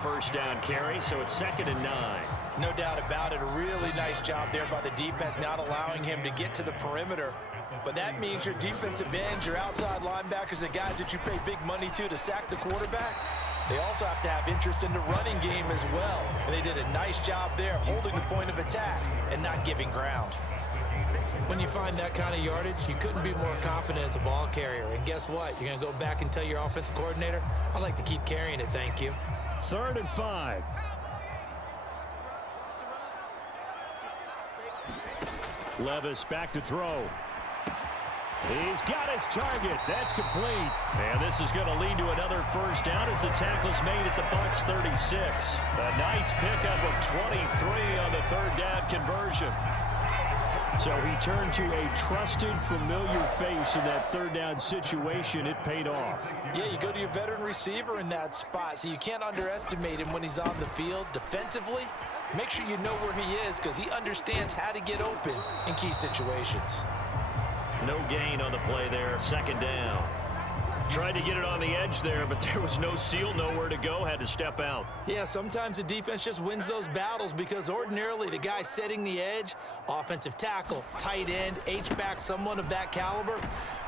First down carry, so it's 2nd and 9. No doubt about it. A really nice job there by the defense, not allowing him to get to the perimeter. But that means your defensive ends, your outside linebackers, the guys that you pay big money to sack the quarterback, they also have to have interest in the running game as well. And they did a nice job there holding the point of attack and not giving ground. When you find that kind of yardage, you couldn't be more confident as a ball carrier. And guess what? You're going to go back and tell your offensive coordinator, I'd like to keep carrying it, thank you. 3rd and 5. Levis back to throw. He's got his target. That's complete. And this is going to lead to another first down as the tackle's made at the Bucs 36. A nice pickup of 23 on the 3rd down conversion. So he turned to a trusted, familiar face in that 3rd down situation. It paid off. Yeah, you go to your veteran receiver in that spot, so you can't underestimate him when he's on the field. Defensively, make sure you know where he is because he understands how to get open in key situations. No gain on the play there, 2nd down. Tried to get it on the edge there, but there was no seal, nowhere to go, had to step out. Yeah, sometimes the defense just wins those battles because ordinarily the guy setting the edge, offensive tackle, tight end, H-back, someone of that caliber,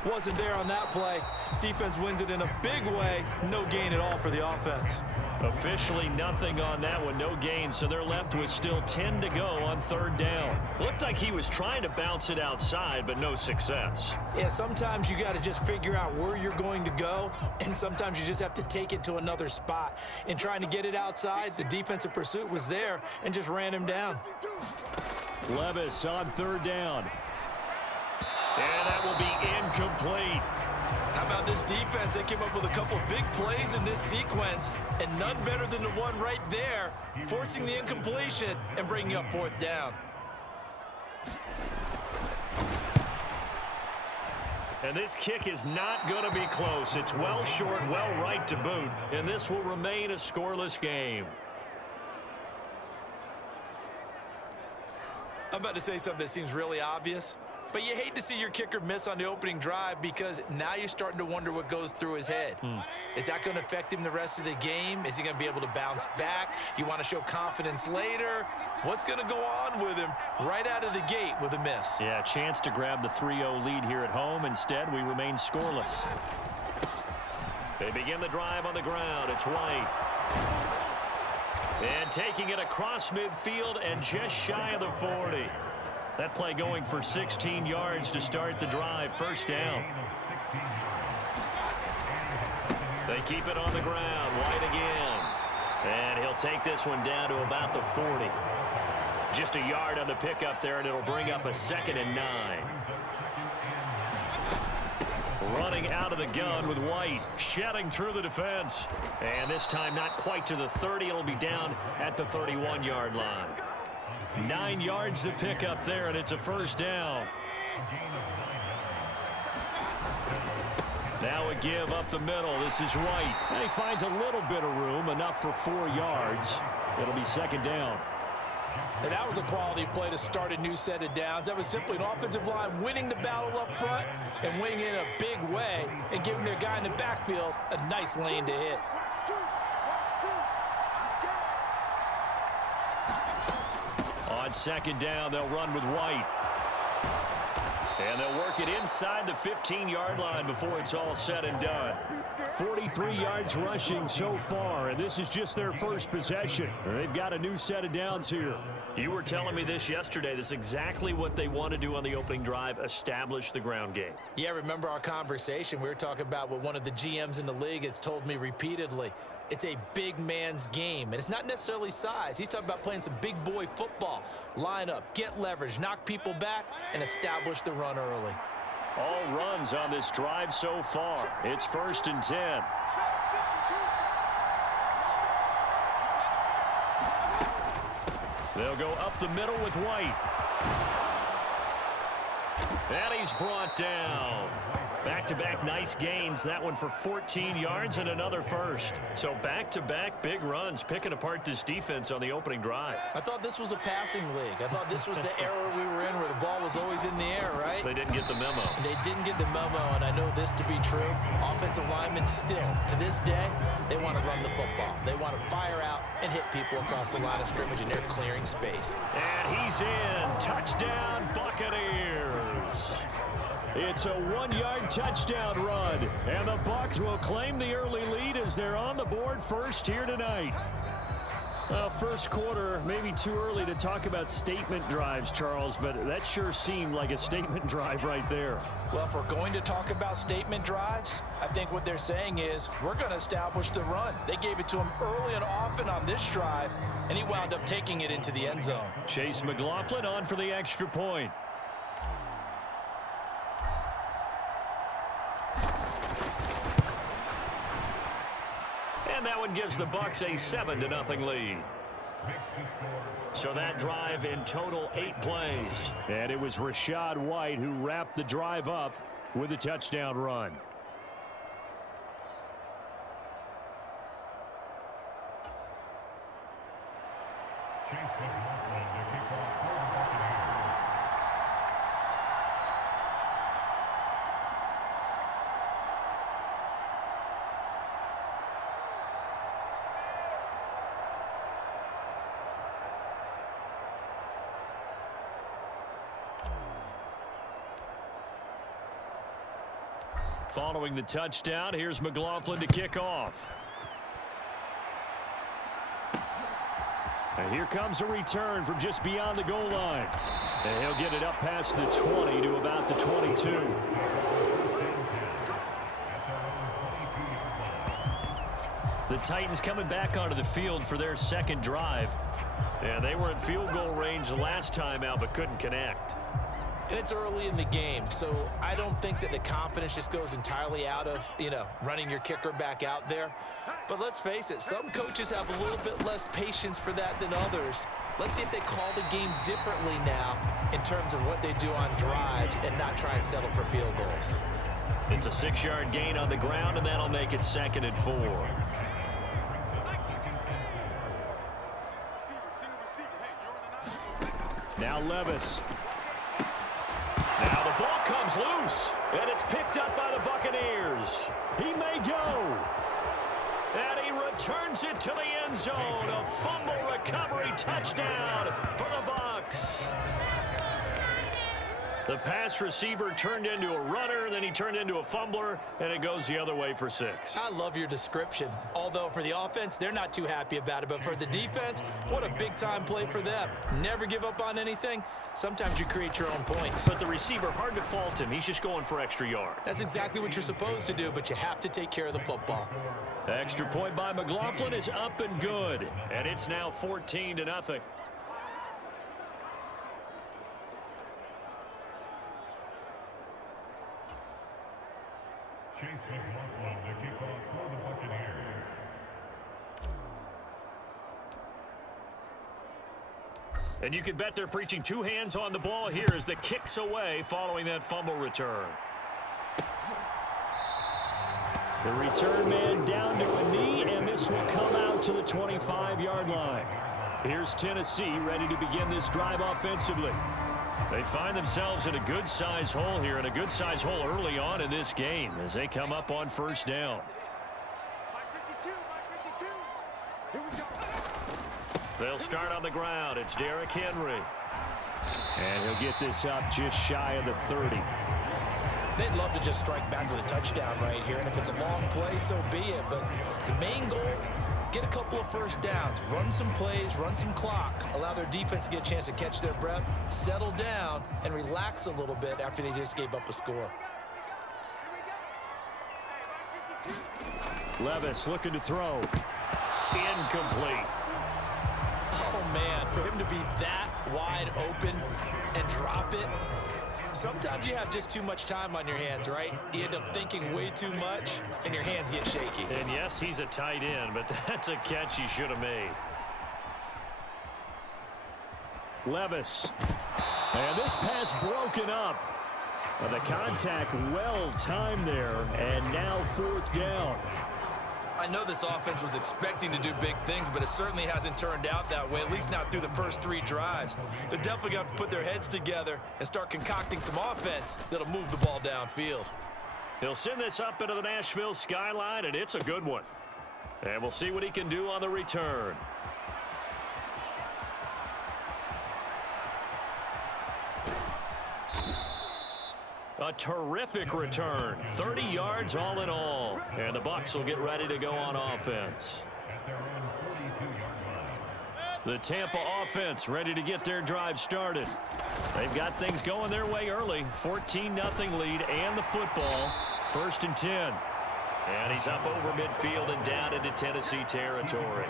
wasn't there on that play. Defense wins it in a big way, no gain at all for the offense. Officially nothing on that one, no gain, so they're left with still 10 to go on 3rd down. Looked like he was trying to bounce it outside, but no success. Yeah, sometimes you got to just figure out where you're going to go, and sometimes you just have to take it to another spot. In trying to get it outside, the defensive pursuit was there and just ran him down. Levis on 3rd down. And that will be incomplete. How about this defense? They came up with a couple of big plays in this sequence, and none better than the one right there, forcing the incompletion and bringing up 4th down. And this kick is not going to be close. It's well short, well right to boot, and this will remain a scoreless game. I'm about to say something that seems really obvious, but you hate to see your kicker miss on the opening drive because now you're starting to wonder what goes through his head. Is that going to affect him the rest of the game? Is he going to be able to bounce back? You want to show confidence later? What's going to go on with him right out of the gate with a miss? Yeah, a chance to grab the 3-0 lead here at home. Instead, we remain scoreless. They begin the drive on the ground. It's White. And taking it across midfield and just shy of the 40. That play going for 16 yards to start the drive. 1st down. They keep it on the ground. White again. And he'll take this one down to about the 40. Just a yard on the pickup there, and it'll bring up a 2nd and 9. Running out of the gun with White, shedding through the defense. And this time not quite to the 30. It'll be down at the 31-yard line. 9 yards to pick up there, and it's a 1st down. Now a give up the middle. This is White. And he finds a little bit of room, enough for 4 yards. It'll be 2nd down. And that was a quality play to start a new set of downs. That was simply an offensive line winning the battle up front and winning it in a big way and giving their guy in the backfield a nice lane to hit. On 2nd down, they'll run with White. And they'll work it inside the 15-yard line before it's all said and done. 43 yards rushing so far, and this is just their first possession. They've got a new set of downs here. You were telling me this yesterday. This is exactly what they want to do on the opening drive, establish the ground game. Yeah, remember our conversation? We were talking about what one of the GMs in the league has told me repeatedly. It's a big man's game, and it's not necessarily size. He's talking about playing some big boy football. Line up, get leverage, knock people back, and establish the run early. All runs on this drive so far. It's 1st and 10. They'll go up the middle with White. And he's brought down. Back-to-back nice gains. That one for 14 yards and another first. So back-to-back big runs, picking apart this defense on the opening drive. I thought this was a passing league. I thought this was the era we were in where the ball was always in the air, right? They didn't get the memo. They didn't get the memo, and I know this to be true. Offensive linemen still, to this day, they want to run the football. They want to fire out and hit people across the line of scrimmage, and they're clearing space. And he's in. Touchdown, Buccaneers. It's a 1-yard touchdown run, and the Bucs will claim the early lead as they're on the board first here tonight. First quarter, maybe too early to talk about statement drives, Charles, but that sure seemed like a statement drive right there. Well, if we're going to talk about statement drives, I think what they're saying is we're going to establish the run. They gave it to him early and often on this drive, and he wound up taking it into the end zone. Chase McLaughlin on for the extra point. And that one gives the Bucs a 7-0 lead. So that drive in total 8 plays. And it was Rachaad White who wrapped the drive up with a touchdown run. Following the touchdown, here's McLaughlin to kick off. And here comes a return from just beyond the goal line. And he'll get it up past the 20 to about the 22. The Titans coming back onto the field for their second drive. And they were in field goal range last time out but couldn't connect. And it's early in the game, so I don't think that the confidence just goes entirely out of, running your kicker back out there. But let's face it, some coaches have a little bit less patience for that than others. Let's see if they call the game differently now in terms of what they do on drives and not try and settle for field goals. It's a 6-yard gain on the ground, and that'll make it 2nd and 4. Now Levis. Now the ball comes loose, and it's picked up by the Buccaneers. He may go. And he returns it to the end zone. A fumble recovery touchdown for the Bucs. The pass receiver turned into a runner, then he turned into a fumbler, and it goes the other way for 6. I love your description. Although for the offense, they're not too happy about it. But for the defense, what a big-time play for them. Never give up on anything. Sometimes you create your own points. But the receiver, hard to fault him. He's just going for extra yard. That's exactly what you're supposed to do, but you have to take care of the football. Extra point by McLaughlin is up and good. And it's now 14-0. And you can bet they're preaching 2 hands on the ball here as the kick's away following that fumble return. The return man down to a knee, and this will come out to the 25-yard line. Here's Tennessee ready to begin this drive offensively. They find themselves in a good-size hole here, and a good-size hole early on in this game as they come up on first down. They'll start on the ground. It's Derrick Henry. And he'll get this up just shy of the 30. They'd love to just strike back with a touchdown right here, and if it's a long play, so be it. But the main goal, get a couple of first downs, run some plays, run some clock, allow their defense to get a chance to catch their breath, settle down, and relax a little bit after they just gave up a score. Levis looking to throw. Incomplete. Oh, man, for him to be that wide open and drop it, sometimes you have just too much time on your hands, right? You end up thinking way too much, and your hands get shaky. And yes, he's a tight end, but that's a catch he should have made. Levis. And this pass broken up. The contact well timed there, and now 4th down. I know this offense was expecting to do big things, but it certainly hasn't turned out that way, at least not through the first 3 drives. They're definitely going to have to put their heads together and start concocting some offense that'll move the ball downfield. He'll send this up into the Nashville skyline, and it's a good one. And we'll see what he can do on the return. A terrific return. 30 yards all in all. And the Bucs will get ready to go on offense. The Tampa offense ready to get their drive started. They've got things going their way early. 14-0 lead and the football. 1st and 10. And he's up over midfield and down into Tennessee territory.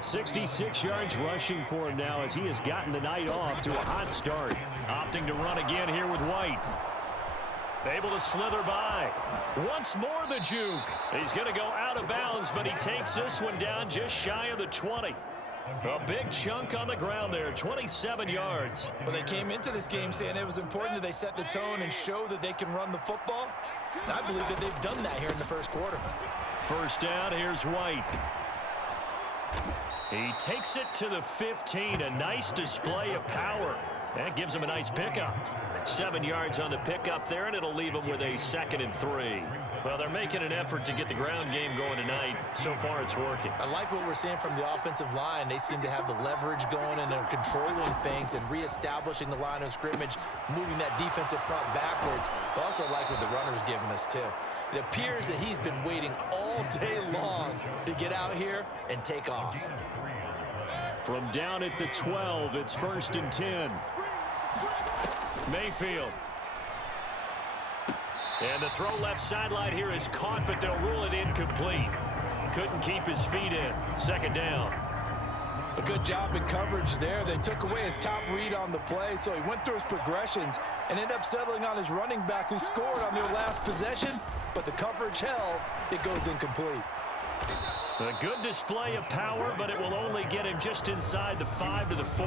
66 yards rushing for him now as he has gotten the night off to a hot start. Opting to run again here with White. Able to slither by. Once more the juke. He's going to go out of bounds, but he takes this one down just shy of the 20. A big chunk on the ground there, 27 yards. Well, they came into this game saying it was important that they set the tone and show that they can run the football. And I believe that they've done that here in the first quarter. 1st down, here's White. He takes it to the 15, a nice display of power. That gives him a nice pickup. 7 yards on the pickup there, and it'll leave him with a 2nd and 3. Well, they're making an effort to get the ground game going tonight. So far, it's working. I like what we're seeing from the offensive line. They seem to have the leverage going, and they're controlling things and reestablishing the line of scrimmage, moving that defensive front backwards. But also like what the runner's giving us, too. It appears that he's been waiting all day long to get out here and take off. From down at the 12, it's 1st and 10. Mayfield. And the throw left sideline here is caught, but they'll rule it incomplete. Couldn't keep his feet in. 2nd down. A good job in coverage there. They took away his top read on the play, so he went through his progressions and ended up settling on his running back who scored on their last possession, but the coverage held. It goes incomplete. A good display of power, but it will only get him just inside the 5 to the 4.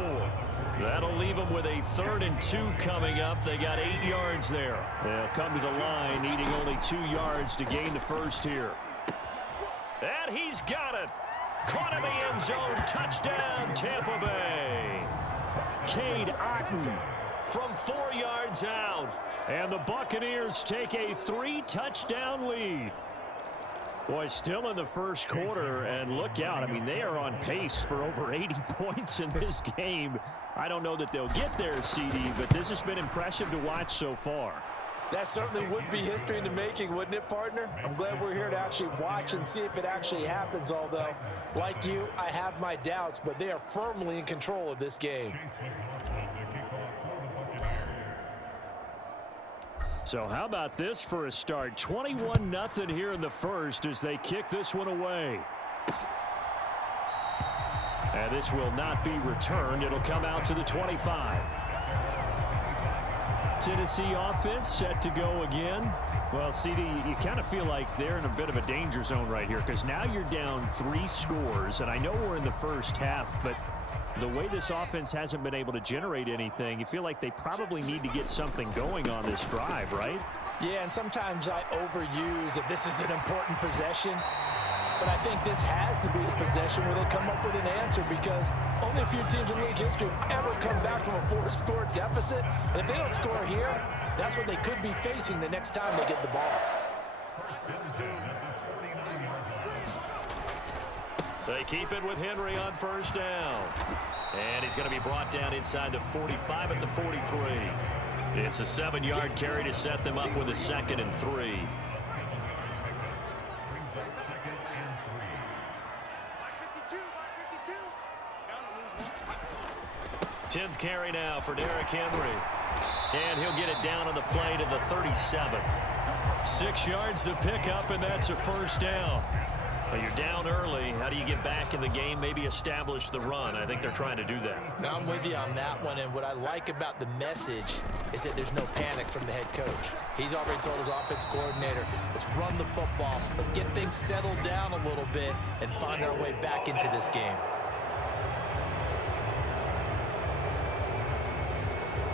That'll leave him with a 3rd and 2 coming up. They got 8 yards there. They'll come to the line, needing only 2 yards to gain the first here. And he's got it. Caught in the end zone. Touchdown, Tampa Bay. Cade Otton from 4 yards out. And the Buccaneers take a 3-touchdown lead. Boy, still in the first quarter, and look out. I mean, they are on pace for over 80 points in this game. I don't know that they'll get there, CD, but this has been impressive to watch so far. That certainly would be history in the making, wouldn't it, partner? I'm glad we're here to actually watch and see if it actually happens, although, like you, I have my doubts, but they are firmly in control of this game. So how about this for a start? 21-0 here in the first as they kick this one away. And this will not be returned. It'll come out to the 25. Tennessee offense set to go again. Well, CD, you kind of feel like they're in a bit of a danger zone right here because now you're down 3 scores, and I know we're in the first half, but the way this offense hasn't been able to generate anything, you feel like they probably need to get something going on this drive, right? Yeah, and sometimes I overuse that this is an important possession. But I think this has to be the possession where they come up with an answer because only a few teams in league history have ever come back from a 4-score deficit. And if they don't score here, that's what they could be facing the next time they get the ball. They keep it with Henry on 1st down. And he's going to be brought down inside the 45 at the 43. It's a 7-yard carry to set them up with a 2nd and 3. 10th carry now for Derrick Henry. And he'll get it down on the play to the 37. 6 yards to pick up, and that's a 1st down. Well, you're down early. How do you get back in the game? Maybe establish the run. I think they're trying to do that. Now I'm with you on that one, and what I like about the message is that there's no panic from the head coach. He's already told his offensive coordinator, let's run the football, let's get things settled down a little bit and find our way back into this game.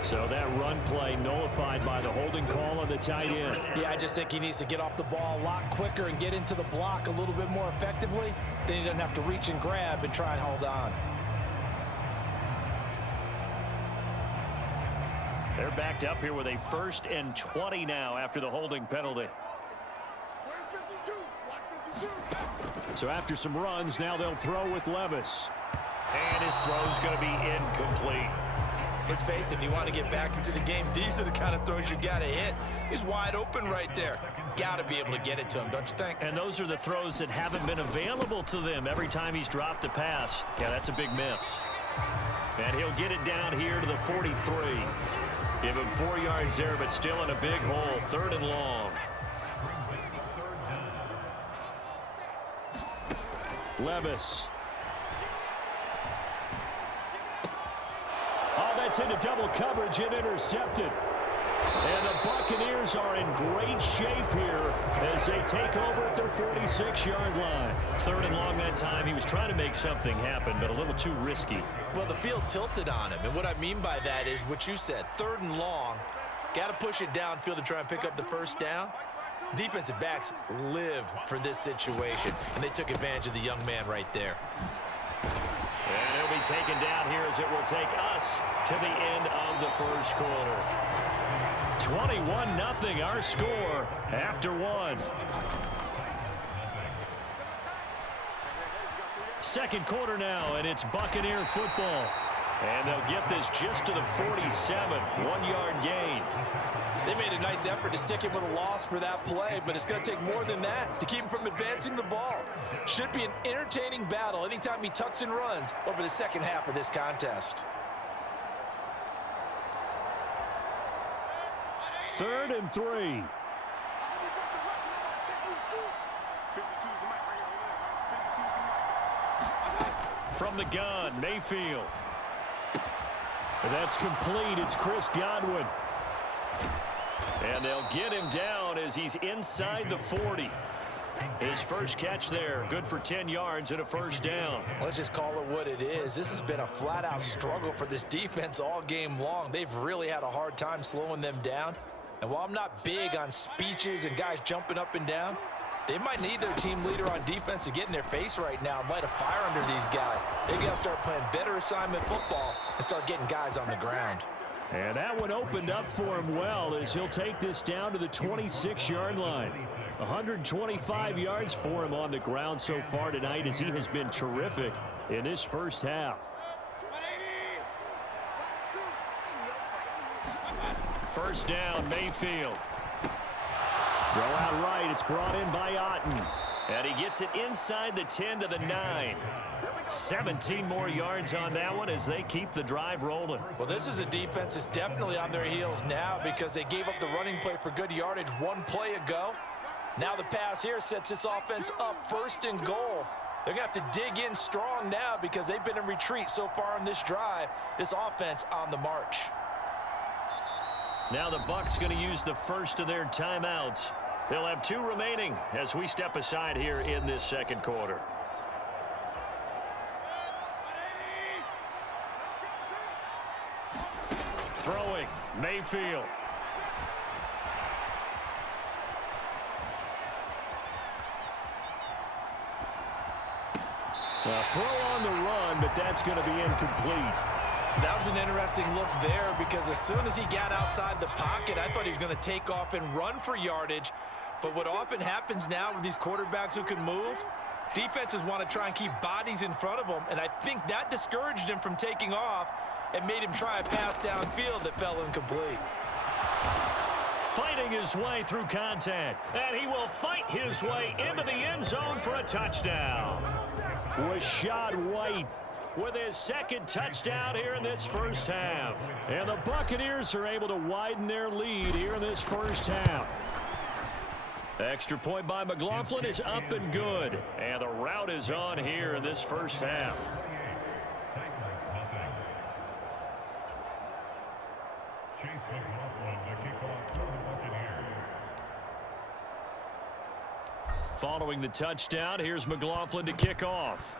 So that run play nullified by the holding call on the tight end. Yeah, I just think he needs to get off the ball a lot quicker and get into the block a little bit more effectively. Then he doesn't have to reach and grab and try and hold on. They're backed up here with a 1st and 20 now after the holding penalty. So after some runs, now they'll throw with Levis. And his throw's going to be incomplete. Let's face it, if you want to get back into the game, these are the kind of throws you got to hit. He's wide open right there. Got to be able to get it to him, don't you think? And those are the throws that haven't been available to them every time he's dropped a pass. Yeah, that's a big miss. And he'll get it down here to the 43. Give him 4 yards there, but still in a big hole. 3rd and long. Levis. Oh, that's into double coverage and intercepted. And the Buccaneers are in great shape here as they take over at their 46-yard line. 3rd and long that time. He was trying to make something happen, but a little too risky. Well, the field tilted on him, and what I mean by that is what you said, 3rd and long. Got to push it downfield to try and pick up the 1st down. Defensive backs live for this situation, and they took advantage of the young man right there. And he'll be taken down here as it will take us to the end of the 1st quarter. 21-0 our score after 1. 2nd quarter now, and it's Buccaneer football. And they'll get this just to the 47, 1-yard gain. They made a nice effort to stick him with a loss for that play, but it's going to take more than that to keep him from advancing the ball. Should be an entertaining battle anytime he tucks and runs over the second half of this contest. 3rd and 3. From the gun, Mayfield. And that's complete. It's Chris Godwin. And they'll get him down as he's inside the 40. His first catch there, good for 10 yards and a 1st down. Let's just call it what it is. This has been a flat-out struggle for this defense all game long. They've really had a hard time slowing them down. And while I'm not big on speeches and guys jumping up and down, they might need their team leader on defense to get in their face right now and light a fire under these guys. They got to start playing better assignment football and start getting guys on the ground. And that one opened up for him well as he'll take this down to the 26-yard line. 125 yards for him on the ground so far tonight as he has been terrific in this 1st half. 1st down, Mayfield. Throw out right. It's brought in by Otten. And he gets it inside the 10 to the 9. 17 more yards on that one as they keep the drive rolling. Well, this is a defense that's definitely on their heels now because they gave up the running play for good yardage 1 play ago. Now the pass here sets this offense up 1st and goal. They're going to have to dig in strong now because they've been in retreat so far on this drive. This offense on the march. Now the Bucs going to use the first of their timeouts. They'll have 2 remaining as we step aside here in this 2nd quarter. Throwing, Mayfield. A throw on the run, but that's going to be incomplete. That was an interesting look there because as soon as he got outside the pocket, I thought he was going to take off and run for yardage. But what often happens now with these quarterbacks who can move, defenses want to try and keep bodies in front of them, and I think that discouraged him from taking off and made him try a pass downfield that fell incomplete. Fighting his way through contact, and he will fight his way into the end zone for a touchdown. Rashad White with his 2nd touchdown here in this 1st half. And the Buccaneers are able to widen their lead here in this 1st half. Extra point by McLaughlin is up and good. And the route is on here in this 1st half. Following the touchdown, here's McLaughlin to kick off.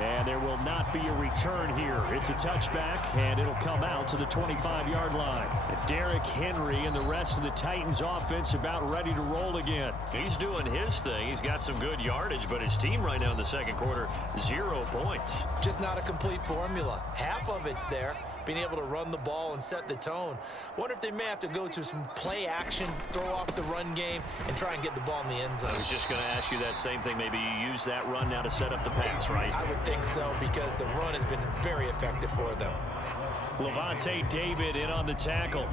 And there will not be a return here. It's a touchback, and it'll come out to the 25-yard line. Derrick Henry and the rest of the Titans offense about ready to roll again. He's doing his thing. He's got some good yardage, but his team right now in the second quarter, 0 points. Just not a complete formula. Half of it's there, being able to run the ball and set the tone. Wonder if they may have to go to some play action, throw off the run game, and try and get the ball in the end zone. I was just going to ask you that same thing. Maybe you use that run now to set up the pass, right? I would think so, because the run has been very effective for them. Levante David in on the tackle.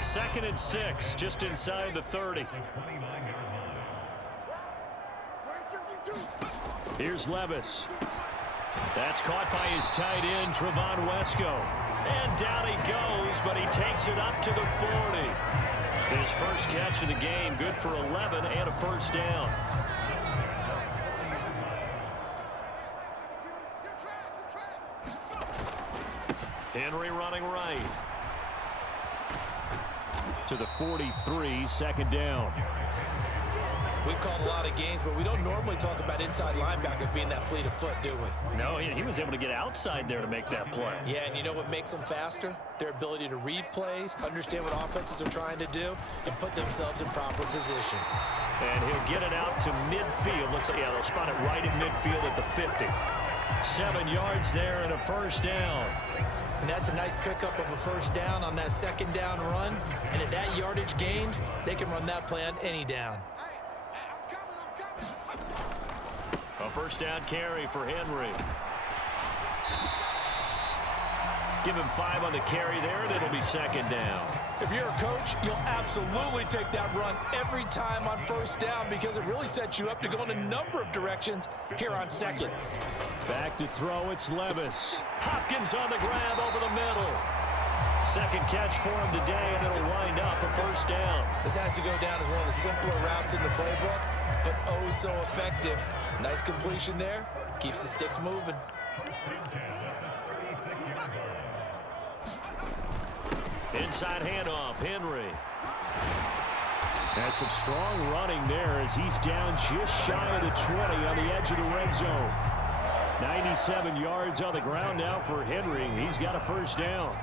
2nd and 6, just inside the 30. Here's Levis. That's caught by his tight end, Trevon Wesco. And down he goes, but he takes it up to the 40. His first catch of the game, good for 11 and a first down. Henry running right. To the 43, 2nd down. We've called a lot of games, but we don't normally talk about inside linebackers being that fleet of foot, do we? No, he was able to get outside there to make that play. Yeah, and you know what makes them faster? Their ability to read plays, understand what offenses are trying to do, and put themselves in proper position. And he'll get it out to midfield. Looks like, yeah, they'll spot it right in midfield at the 50. 7 yards there and a first down. And that's a nice pickup of a first down on that 2nd down run. And at that yardage gained, they can run that play on any down. A first down carry for Henry. Give him 5 on the carry there, and it'll be 2nd down. If you're a coach, you'll absolutely take that run every time on first down, because it really sets you up to go in a number of directions here on 2nd. Back to throw, it's Levis. Hopkins on the grab over the middle. 2nd catch for him today, and it'll wind up a first down. This has to go down as one of the simpler routes in the playbook, but oh so effective. Nice completion there. Keeps the sticks moving. Inside handoff, Henry. Has some strong running there as he's down just shy of the 20 on the edge of the red zone. 97 yards on the ground now for Henry. He's got a first down.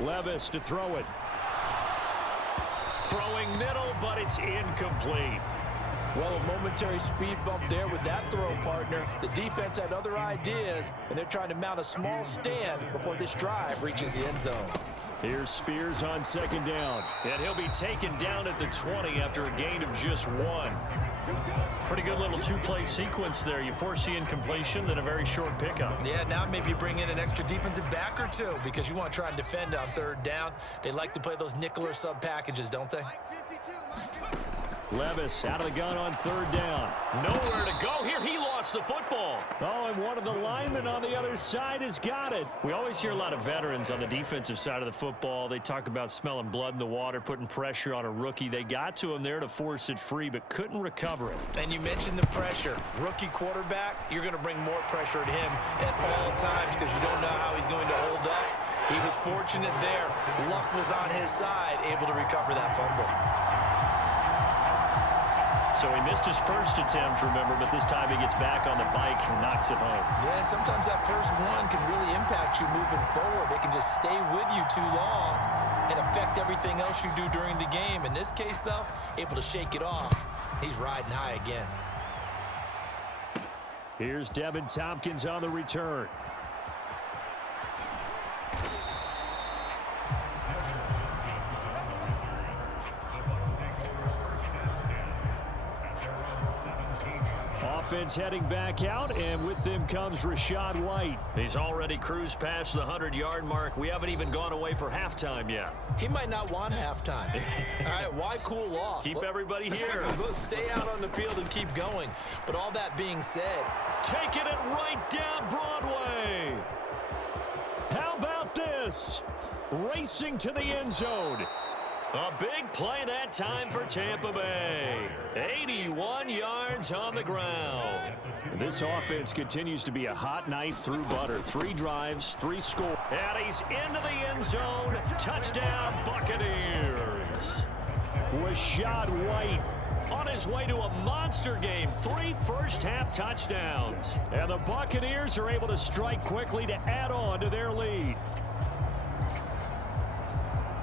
Levis to throw it. Throwing middle, but it's incomplete. Well, a momentary speed bump there with that throw, partner. The defense had other ideas, and they're trying to mount a small stand before this drive reaches the end zone. Here's Spears on 2nd down. And he'll be taken down at the 20 after a gain of just 1. Pretty good little 2-play sequence there. You force the incompletion, then a very short pickup. Yeah, now maybe you bring in an extra defensive back or two, because you want to try and defend on 3rd down. They like to play those nickel or sub packages, don't they? Levis out of the gun on 3rd down. Nowhere to go here. He lost the football. Oh, and one of the linemen on the other side has got it. We always hear a lot of veterans on the defensive side of the football. They talk about smelling blood in the water, putting pressure on a rookie. They got to him there to force it free, but couldn't recover it. And you mentioned the pressure. Rookie quarterback, you're going to bring more pressure at him at all times, because you don't know how he's going to hold up. He was fortunate there. Luck was on his side, able to recover that fumble. So he missed his first attempt, remember, but this time he gets back on the bike and knocks it home. Yeah, and sometimes that first one can really impact you moving forward. It can just stay with you too long and affect everything else you do during the game. In this case, though, able to shake it off. He's riding high again. Here's Devin Tompkins on the return. Offense heading back out, and with them comes Rachaad White. He's already cruised past the 100-yard mark. We haven't even gone away for halftime yet. He might not want halftime. All right, why cool off? Keep everybody here. Let's stay out on the field and keep going. But all that being said, taking it right down Broadway. How about this? Racing to the end zone. A big play that time for Tampa Bay. 81 yards on the ground. This offense continues to be a hot knife through butter. 3 drives, 3 scores. And he's into the end zone. Touchdown, Buccaneers. Rashad White on his way to a monster game. 3 first-half touchdowns. And the Buccaneers are able to strike quickly to add on to their lead.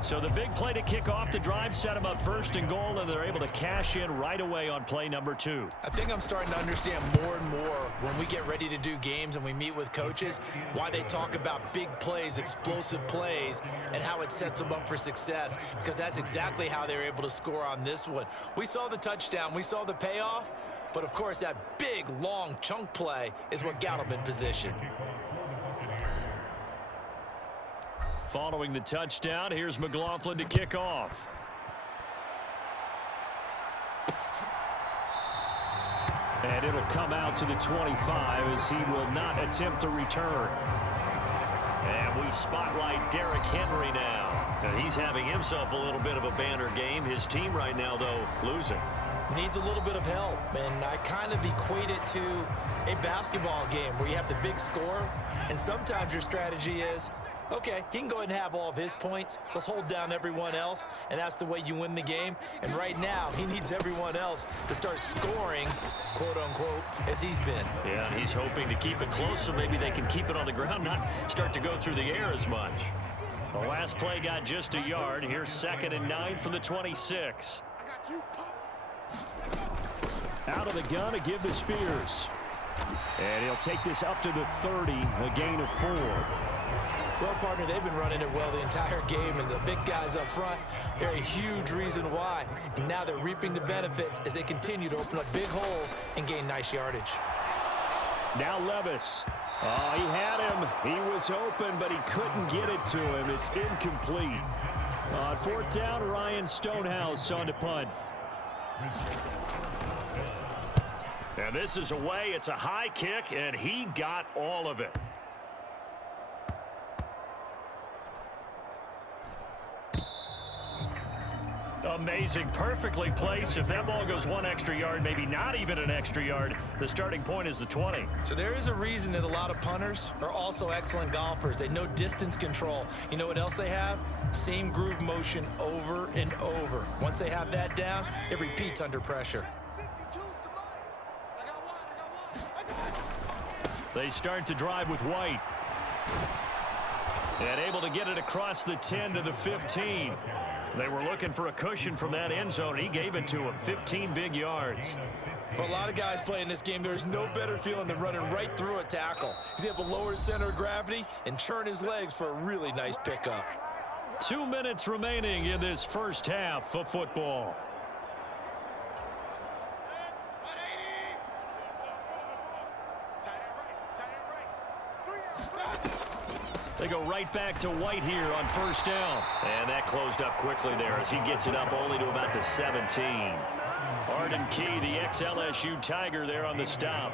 So the big play to kick off the drive set them up 1st and goal, and they're able to cash in right away on play number 2. I think I'm starting to understand more and more when we get ready to do games and we meet with coaches why they talk about big plays, explosive plays, and how it sets them up for success, because that's exactly how they were able to score on this one. We saw the touchdown, we saw the payoff, but of course that big, long chunk play is what got them in position. Following the touchdown, here's McLaughlin to kick off. And it'll come out to the 25 as he will not attempt to return. And we spotlight Derrick Henry now. And he's having himself a little bit of a banner game. His team right now, though, losing. Needs a little bit of help, and I kind of equate it to a basketball game where you have the big score, and sometimes your strategy is, okay, he can go ahead and have all of his points. Let's hold down everyone else, and that's the way you win the game. And right now, he needs everyone else to start scoring, quote-unquote, as he's been. Yeah, and he's hoping to keep it close so maybe they can keep it on the ground, not start to go through the air as much. The last play got just a yard. Here's 2nd and 9 from the 26. Out of the gun to give to Spears. And he'll take this up to the 30, a gain of 4. Well, partner, they've been running it well the entire game, and the big guys up front, they're a huge reason why. And now they're reaping the benefits as they continue to open up big holes and gain nice yardage. Now Levis. Oh, he had him. He was open, but he couldn't get it to him. It's incomplete. On 4th down, Ryan Stonehouse on to punt. And this is away. It's a high kick, and he got all of it. Amazing, perfectly placed. If that ball goes 1 extra yard, maybe not even an extra yard, the starting point is the 20. So there is a reason that a lot of punters are also excellent golfers. They know distance control. You know what else they have? Same groove motion over and over. Once they have that down, it repeats under pressure. They start to drive with White. And able to get it across the 10 to the 15. They were looking for a cushion from that end zone. He gave it to him. 15 big yards. For a lot of guys playing this game, there's no better feeling than running right through a tackle. He's able to lower his center of gravity and churn his legs for a really nice pickup. 2 minutes remaining in this first half of football. They go right back to White here on 1st down. And that closed up quickly there as he gets it up only to about the 17. Arden Key, the ex-LSU Tiger, there on the stop.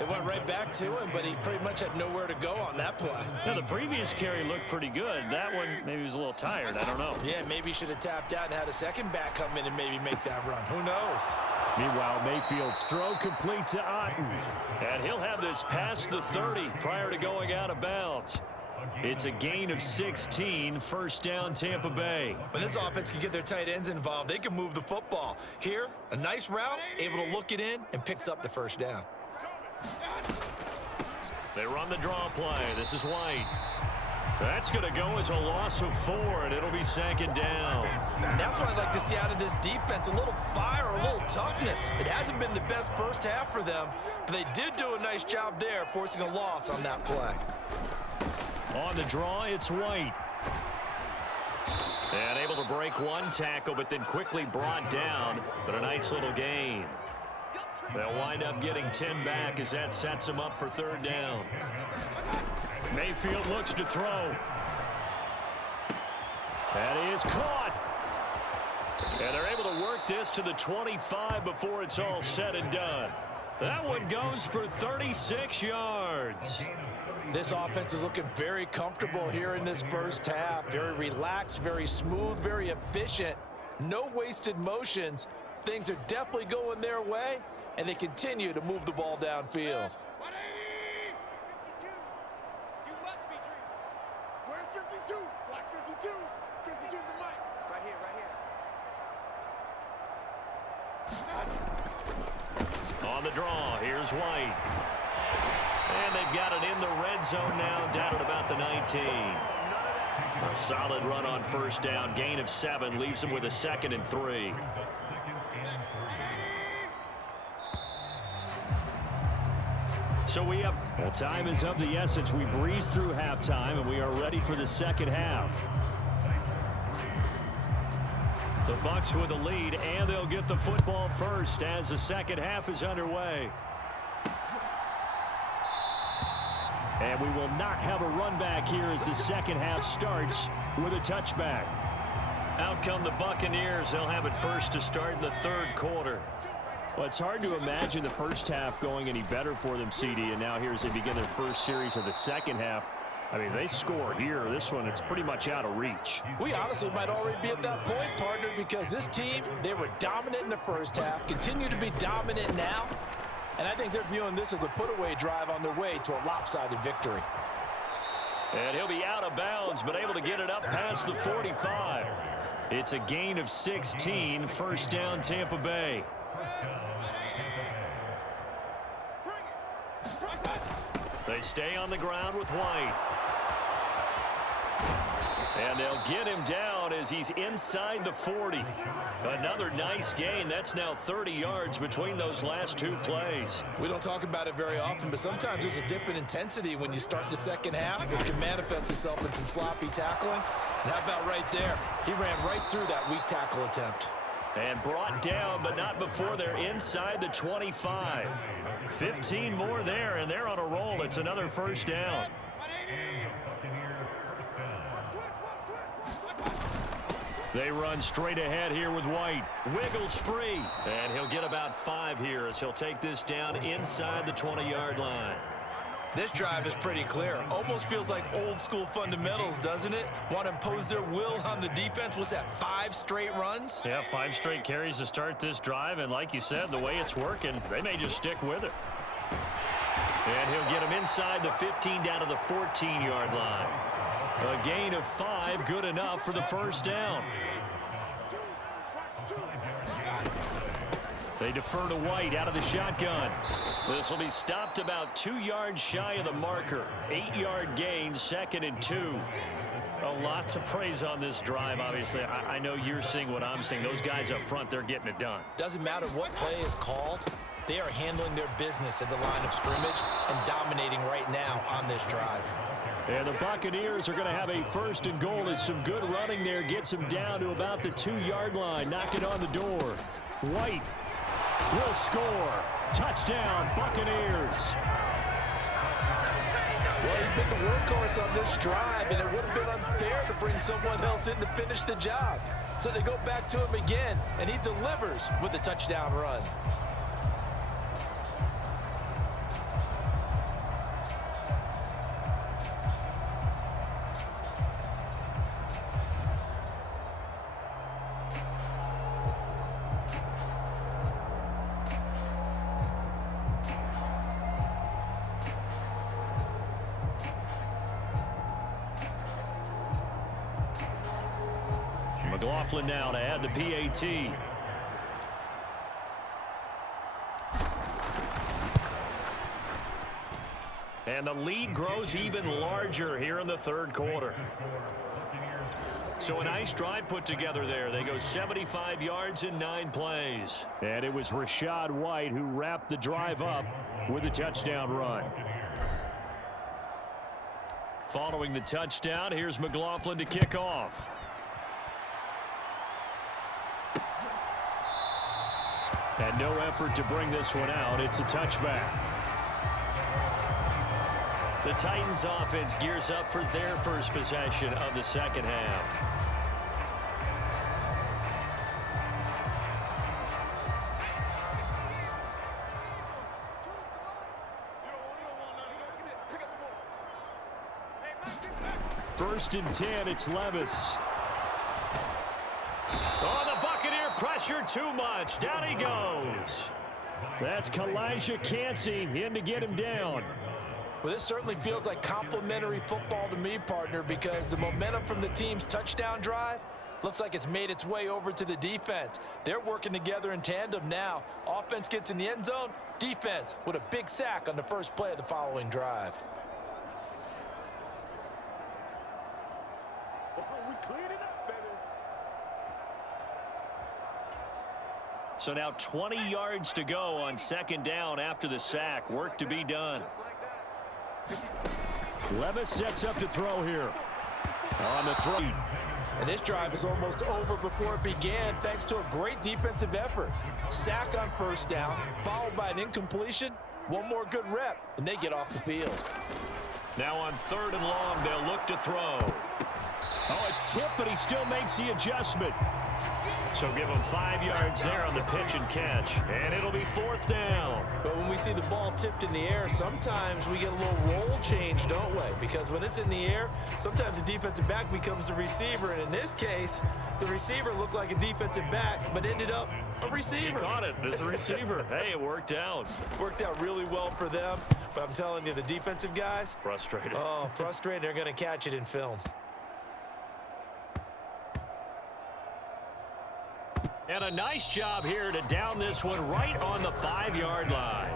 It went right back to him, but he pretty much had nowhere to go on that play. Now, the previous carry looked pretty good. That one, maybe he was a little tired. I don't know. Yeah, maybe he should have tapped out and had a second back come in and maybe make that run. Who knows? Meanwhile, Mayfield's throw complete to Otten. And he'll have this past the 30 prior to going out of bounds. It's a gain of 16, 1st down Tampa Bay. When this offense can get their tight ends involved, they can move the football. Here, a nice route, able to look it in, and picks up the 1st down. They run the draw play. This is White. That's going to go as a loss of 4, and it'll be 2nd down. And that's what I'd like to see out of this defense, a little fire, a little toughness. It hasn't been the best first half for them, but they did do a nice job there, forcing a loss on that play. On the draw, it's White. And able to break 1 tackle, but then quickly brought down. But a nice little gain. They'll wind up getting 10 back as that sets them up for 3rd down. Mayfield looks to throw. That is caught. And they're able to work this to the 25 before it's all said and done. That one goes for 36 yards. This offense is looking very comfortable here in this first half. Very relaxed, very smooth, very efficient. No wasted motions. Things are definitely going their way, and they continue to move the ball downfield. Where's 52? Watch 52. 52's the mic. Right here, right here. On the draw, here's White. And they've got it in the red zone now, down at about the 19. A solid run on first down. Gain of 7 leaves them with a 2nd and 3. So we have... Well, time is of the essence. We breeze through halftime, and we are ready for the second half. The Bucs with the lead, and they'll get the football first as the second half is underway. And we will not have a run back here as the second half starts with a touchback. Out come the Buccaneers. They'll have it first to start in the third quarter. Well, it's hard to imagine the first half going any better for them, CD, and now here as they begin their first series of the second half. I mean, they score here. This one, it's pretty much out of reach. We honestly might already be at that point, partner, because this team, they were dominant in the first half, continue to be dominant now, and I think they're viewing this as a put-away drive on their way to a lopsided victory. And he'll be out of bounds, but able to get it up past the 45. It's a gain of 16, first down Tampa Bay. They stay on the ground with White. And they'll get him down as he's inside the 40. Another nice gain. That's now 30 yards between those last 2 plays. We don't talk about it very often, but sometimes there's a dip in intensity when you start the second half, which can manifest itself in some sloppy tackling. And how about right there? He ran right through that weak tackle attempt. And brought down, but not before they're inside the 25. 15 more there, and they're on a roll. It's another first down. They run straight ahead here with White. Wiggles free. And he'll get about 5 here as he'll take this down inside the 20-yard line. This drive is pretty clear. Almost feels like old school fundamentals, doesn't it? Want to impose their will on the defense. What's that, 5 straight runs? Yeah, 5 straight carries to start this drive. And like you said, the way it's working, they may just stick with it. And he'll get him inside the 15 down to the 14-yard line. A gain of 5, good enough for the first down. They defer to White out of the shotgun. This will be stopped about 2 yards shy of the marker. 8-yard gain, 2nd and 2. A lot to praise on this drive, obviously. I know you're seeing what I'm seeing. Those guys up front, they're getting it done. Doesn't matter what play is called. They are handling their business at the line of scrimmage and dominating right now on this drive. And the Buccaneers are going to have a 1st and goal as some good running there gets them down to about the 2-yard line, knocking on the door. White will score. Touchdown, Buccaneers. Well, he's been the workhorse on this drive, and it would have been unfair to bring someone else in to finish the job. So they go back to him again, and he delivers with the touchdown run. McLaughlin now to add the PAT. And the lead grows even larger here in the third quarter. So a nice drive put together there. They go 75 yards in 9 plays. And it was Rachaad White who wrapped the drive up with a touchdown run. Following the touchdown, here's McLaughlin to kick off. And no effort to bring this one out. It's a touchback. The Titans offense gears up for their first possession of the second half. 1st and 10. It's Levis. Oh, the Buccaneer pressure too much. Down he goes. That's Kalijah Cansey in to get him down. Well, this certainly feels like complimentary football to me, partner, because the momentum from the team's touchdown drive looks like it's made its way over to the defense. They're working together in tandem now. Offense gets in the end zone. Defense with a big sack on the first play of the following drive. So now 20 yards to go on 2nd down after the sack. Work to be done. Levis sets up to throw here. On the throw. And this drive is almost over before it began thanks to a great defensive effort. Sack on 1st down, followed by an incompletion. One more good rep, and they get off the field. Now on 3rd and long, they'll look to throw. Oh, it's tipped, but he still makes the adjustment. So give him 5 yards there on the pitch and catch. And it'll be 4th down. But when we see the ball tipped in the air, sometimes we get a little roll change, don't we? Because when it's in the air, sometimes the defensive back becomes the receiver. And in this case, the receiver looked like a defensive back, but ended up a receiver. He caught it as a receiver. Hey, it worked out. Worked out really well for them. But I'm telling you, the defensive guys, Frustrated. oh, frustrated. They're going to catch it in film. And a nice job here to down this one right on the 5-yard line.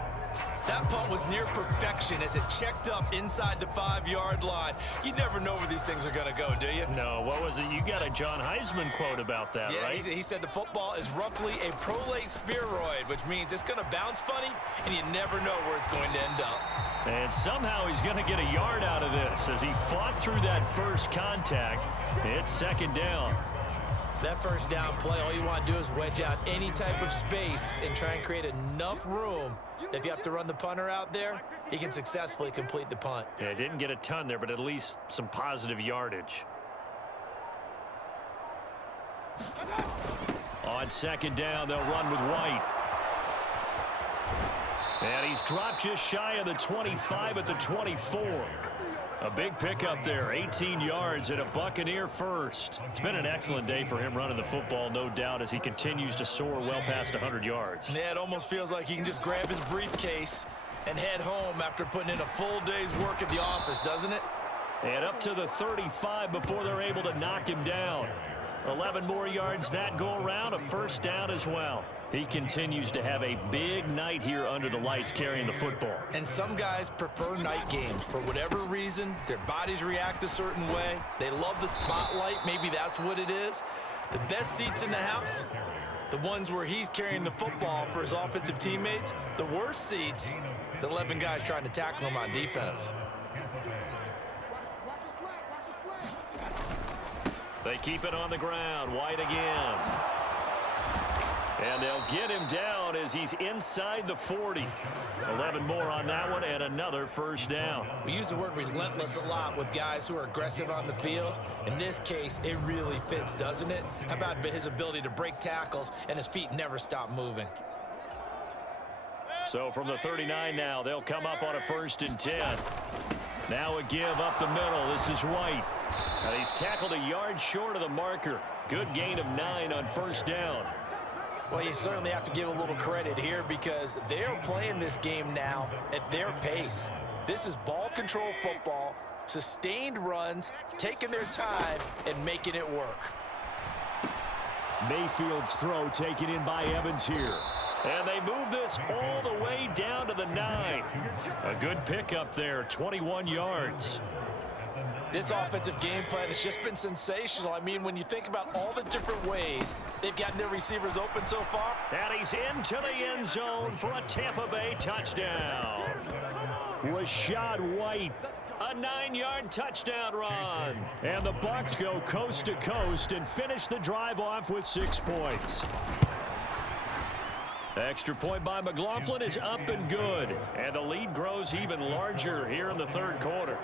That punt was near perfection as it checked up inside the 5-yard line. You never know where these things are going to go, do you? No, what was it? You got a John Heisman quote about that, Yeah, right? he said the football is roughly a prolate spheroid, which means it's going to bounce funny, and you never know where it's going to end up. And somehow he's going to get a yard out of this as he fought through that first contact. It's 2nd down. That 1st down play, all you want to do is wedge out any type of space and try and create enough room. If you have to run the punter out there, he can successfully complete the punt. Yeah, didn't get a ton there, but at least some positive yardage. On 2nd down, they'll run with White. And he's dropped just shy of the 25 at the 24. A big pickup there, 18 yards and a Buccaneer first. It's been an excellent day for him running the football, no doubt, as he continues to soar well past 100 yards. Yeah, it almost feels like he can just grab his briefcase and head home after putting in a full day's work at the office, doesn't it? And up to the 35 before they're able to knock him down. 11 more yards that go around, a 1st down as well. He continues to have a big night here under the lights carrying the football. And some guys prefer night games. For whatever reason, their bodies react a certain way. They love the spotlight. Maybe that's what it is. The best seats in the house, the ones where he's carrying the football for his offensive teammates. The worst seats, the 11 guys trying to tackle him on defense. Watch your slack, watch your slack. They keep it on the ground. White again. And they'll get him down as he's inside the 40. 11 more on that one and another 1st down. We use the word relentless a lot with guys who are aggressive on the field. In this case, it really fits, doesn't it? How about his ability to break tackles and his feet never stop moving? So from the 39 now, they'll come up on a 1st and 10. Now a give up the middle. This is White. And he's tackled a yard short of the marker. Good gain of 9 on 1st down. Well, you certainly have to give a little credit here because they're playing this game now at their pace. This is ball control football, sustained runs, taking their time, and making it work. Mayfield's throw taken in by Evans here. And they move this all the way down to the 9. A good pickup there, 21 yards. This offensive game plan has just been sensational. I mean, when you think about all the different ways they've gotten their receivers open so far. And he's into the end zone for a Tampa Bay touchdown. Rashad White. A 9-yard touchdown run. And the Bucs go coast to coast and finish the drive off with 6 points. Extra point by McLaughlin is up and good. And the lead grows even larger here in the 3rd quarter.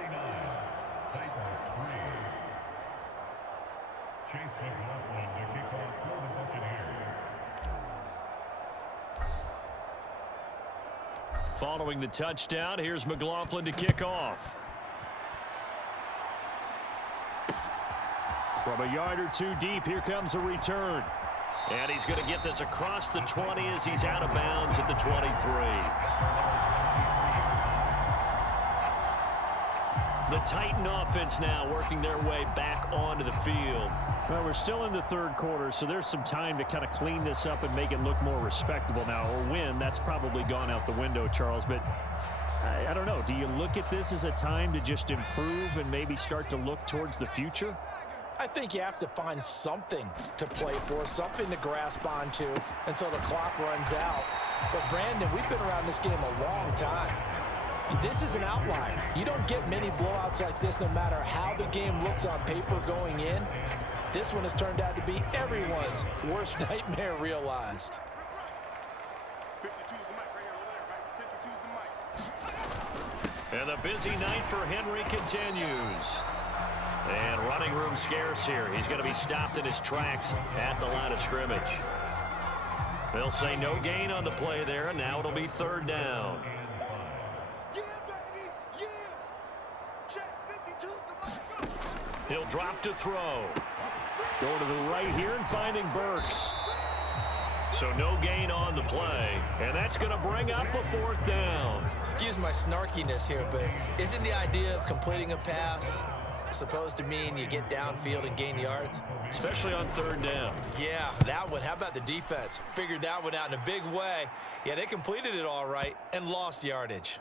Following the touchdown, here's McLaughlin to kick off. From a yard or two deep, here comes a return. And he's going to get this across the 20 as he's out of bounds at the 23. The Titan offense now working their way back onto the field. Well, we're still in the third quarter, so there's some time to kind of clean this up and make it look more respectable now. Or win, that's probably gone out the window, Charles. But I don't know. Do you look at this as a time to just improve and maybe start to look towards the future? I think you have to find something to play for, something to grasp onto until the clock runs out. But, Brandon, we've been around this game a long time. This is an outlier. You don't get many blowouts like this no matter how the game looks on paper going in. This one has turned out to be everyone's worst nightmare realized. 52's the mic right here, over there, right? 52's the mic. And the busy night for Henry continues. And running room scarce here. He's going to be stopped in his tracks at the line of scrimmage. They'll say no gain on the play there, and now it'll be third down. Yeah, baby, yeah. Check 52's the mic. He'll drop to throw. Going to the right here and finding Burks. So no gain on the play, and that's going to bring up a fourth down. Excuse my snarkiness here, but isn't the idea of completing a pass supposed to mean you get downfield and gain yards? Especially on third down. Yeah, that one. How about the defense? Figured that one out in a big way. Yeah, they completed it all right and lost yardage.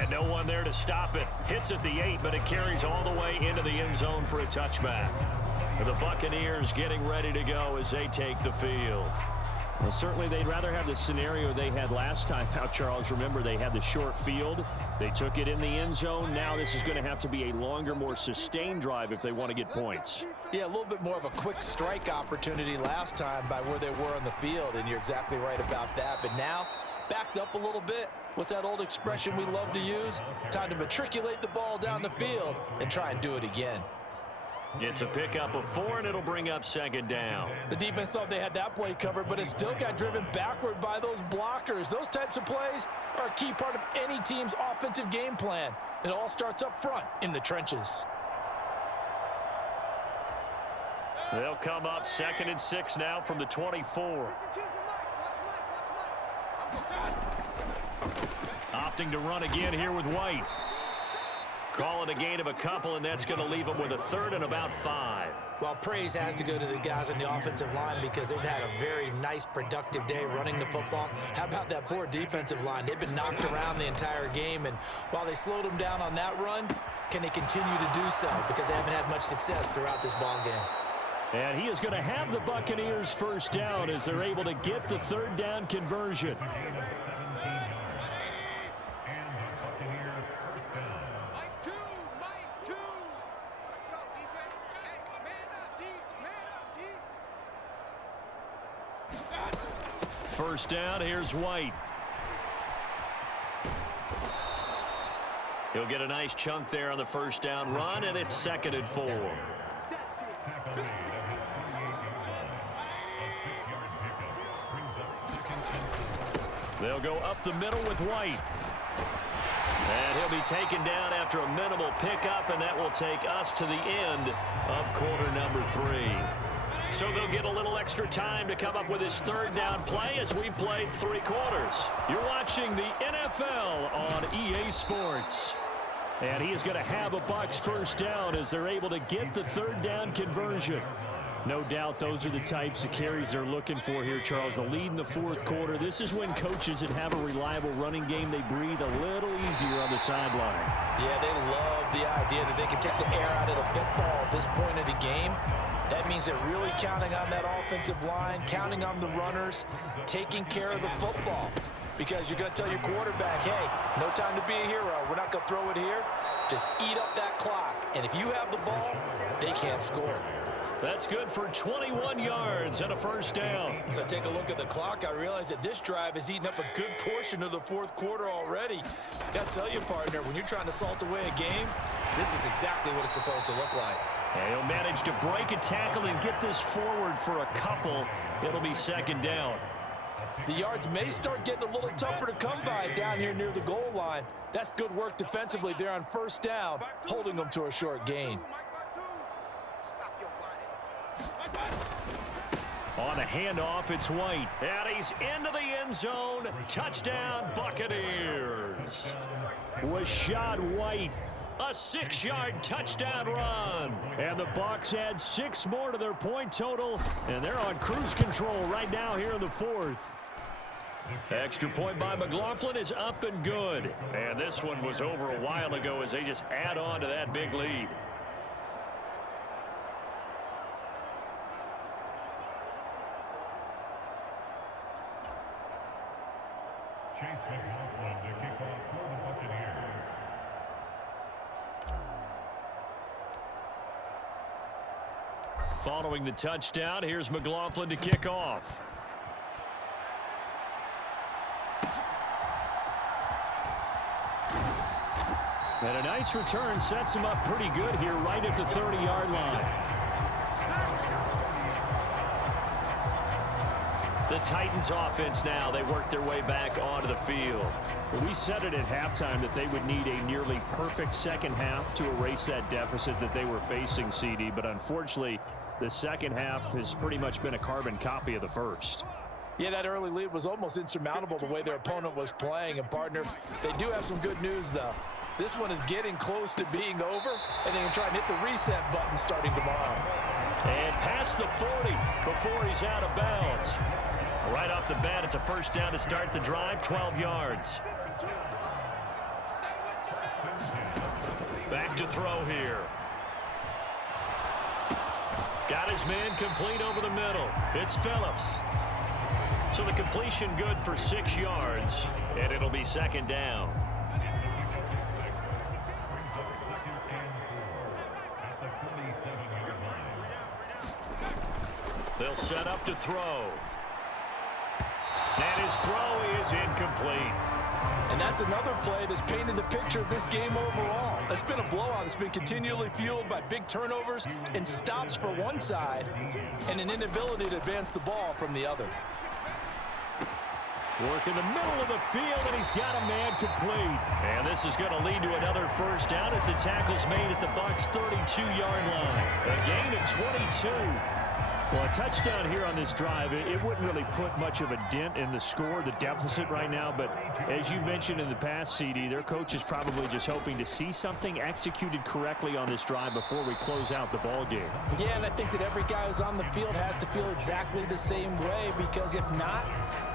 And no one there to stop it. Hits at the 8, but it carries all the way into the end zone for a touchback. And the Buccaneers getting ready to go as they take the field. Well, certainly they'd rather have the scenario they had last time out, Charles. Remember, they had the short field. They took it in the end zone. Now this is going to have to be a longer, more sustained drive if they want to get points. Yeah, a little bit more of a quick strike opportunity last time by where they were on the field, and you're exactly right about that. But now, backed up a little bit. What's that old expression we love to use? Time to matriculate the ball down the field and try and do it again. It's a pickup of 4, and it'll bring up second down. The defense thought they had that play covered, but it still got driven backward by those blockers. Those types of plays are a key part of any team's offensive game plan. It all starts up front in the trenches. They'll come up 2nd and 6 now from the 24. 52's the mic. Watch Opting to run again here with White. Calling a gain of a couple, and that's going to leave them with a third and about 5. Well, praise has to go to the guys on the offensive line because they've had a very nice, productive day running the football. How about that poor defensive line? They've been knocked around the entire game, and while they slowed them down on that run, can they continue to do so? Because they haven't had much success throughout this ball game. And he is going to have the Buccaneers first down as they're able to get the third down conversion. First down, here's White. He'll get a nice chunk there on the first down run, and it's 2nd and 4. They'll go up the middle with White. And he'll be taken down after a minimal pickup, and that will take us to the end of quarter number 3. So they'll get a little extra time to come up with his third down play as we played 3 quarters. You're watching the NFL on EA Sports. And he is going to have a Bucs first down as they're able to get the third down conversion. No doubt those are the types of carries they're looking for here, Charles. The lead in the fourth quarter. This is when coaches that have a reliable running game, they breathe a little easier on the sideline. Yeah, they love the idea that they can take the air out of the football at this point of the game. That means they're really counting on that offensive line, counting on the runners, taking care of the football. Because you're going to tell your quarterback, hey, no time to be a hero. We're not going to throw it here. Just eat up that clock. And if you have the ball, they can't score. That's good for 21 yards and a first down. As I take a look at the clock, I realize that this drive has eaten up a good portion of the fourth quarter already. Got to tell you, partner, when you're trying to salt away a game, this is exactly what it's supposed to look like. And he'll manage to break a tackle and get this forward for a couple. It'll be second down. The yards may start getting a little tougher to come by down here near the goal line. That's good work defensively there on first down, holding them to a short gain. Stop your whining. On the handoff, it's White. And he's into the end zone. Touchdown, Buccaneers. Rashad White, a 6-yard touchdown run. And the Bucs add 6 more to their point total, and they're on cruise control right now here in the 4th. Extra point by McLaughlin is up and good. And this one was over a while ago as they just add on to that big lead. Following the touchdown, here's McLaughlin to kick off. And a nice return sets him up pretty good here right at the 30-yard line. The Titans offense now, they work their way back onto the field. We said it at halftime that they would need a nearly perfect second half to erase that deficit that they were facing, CD, but unfortunately, the second half has pretty much been a carbon copy of the first. Yeah, that early lead was almost insurmountable the way their opponent was playing. And, partner, they do have some good news, though. This one is getting close to being over, and they can try and hit the reset button starting tomorrow. And past the 40 before he's out of bounds. Right off the bat, it's a first down to start the drive, 12 yards. Back to throw here. Got his man complete over the middle. It's Phillips. So the completion good for 6 yards, and it'll be second down. They'll set up to throw. And his throw is incomplete. And that's another play that's painted the picture of this game overall. It's been a blowout. It's been continually fueled by big turnovers and stops for one side and an inability to advance the ball from the other. Work in the middle of the field, and he's got a man complete. And this is going to lead to another first down as the tackle's made at the Bucs' 32-yard line. A gain of 22. Well, a touchdown here on this drive, it wouldn't really put much of a dent in the score, the deficit right now. But as you mentioned in the past, CD, their coach is probably just hoping to see something executed correctly on this drive before we close out the ball game. Yeah, and I think that every guy who's on the field has to feel exactly the same way, because if not,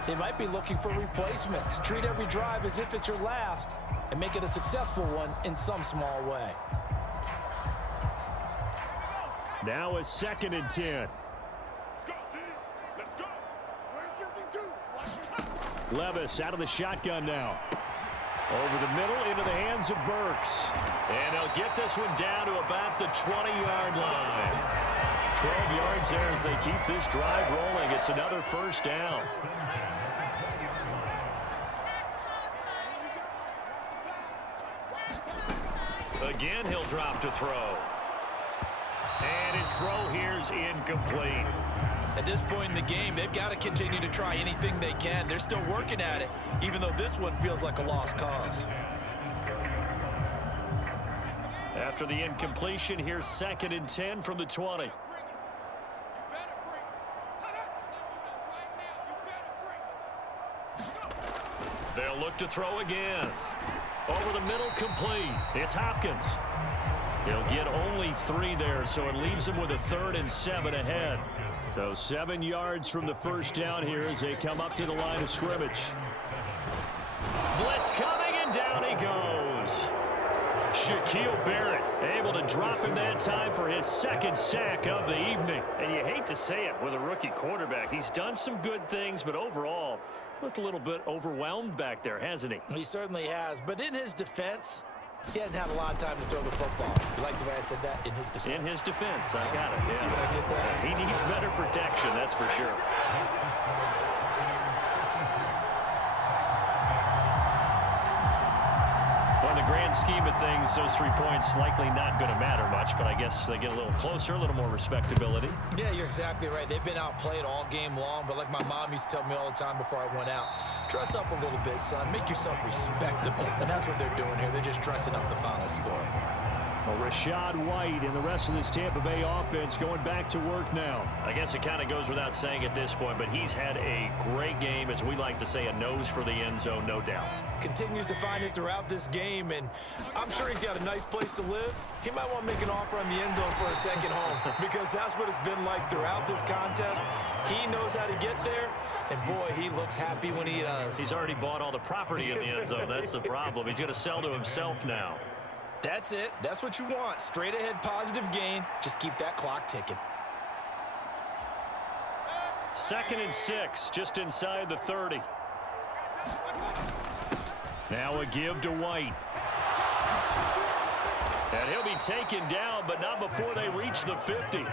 they might be looking for replacements. Treat every drive as if it's your last and make it a successful one in some small way. Now a 2nd and 10. Levis out of the shotgun now. Over the middle into the hands of Burks. And he'll get this one down to about the 20-yard line. 12 yards there as they keep this drive rolling. It's another first down. Again, he'll drop to throw. And his throw here's incomplete. At this point in the game, they've got to continue to try anything they can. They're still working at it, even though this one feels like a lost cause. After the incompletion, here's 2nd and 10 from the 20. They'll look to throw again. Over the middle, complete. It's Hopkins. He'll get only 3 there, so it leaves him with a 3rd and 7 ahead. So 7 yards from the first down here as they come up to the line of scrimmage. Blitz coming, and down he goes. Shaquille Barrett able to drop him that time for his 2nd sack of the evening. And you hate to say it with a rookie quarterback. He's done some good things, but overall looked a little bit overwhelmed back there, hasn't he? He certainly has. But in his defense, he hasn't had a lot of time to throw the football. You like the way I said that? In his defense. In his defense, I got it. See what I did there? He needs better protection, that's for sure. Well, in the grand scheme of things, those 3 points likely not going to matter much, but I guess they get a little closer, a little more respectability. Yeah, you're exactly right. They've been outplayed all game long, but like my mom used to tell me all the time before I went out, dress up a little bit, son. Make yourself respectable. And that's what they're doing here. They're just dressing up the final score. Well, Rashad White and the rest of this Tampa Bay offense going back to work now. I guess it kind of goes without saying at this point, but he's had a great game, as we like to say, a nose for the end zone, no doubt. Continues to find it throughout this game, and I'm sure he's got a nice place to live. He might want to make an offer on the end zone for a second home because that's what it's been like throughout this contest. He knows how to get there, and boy, he looks happy when he does. He's already bought all the property in the end zone. That's the problem. He's going to sell to himself now. That's it. That's what you want. Straight ahead positive gain. Just keep that clock ticking. 2nd and 6, just inside the 30. Now a give to White. And he'll be taken down, but not before they reach the 50.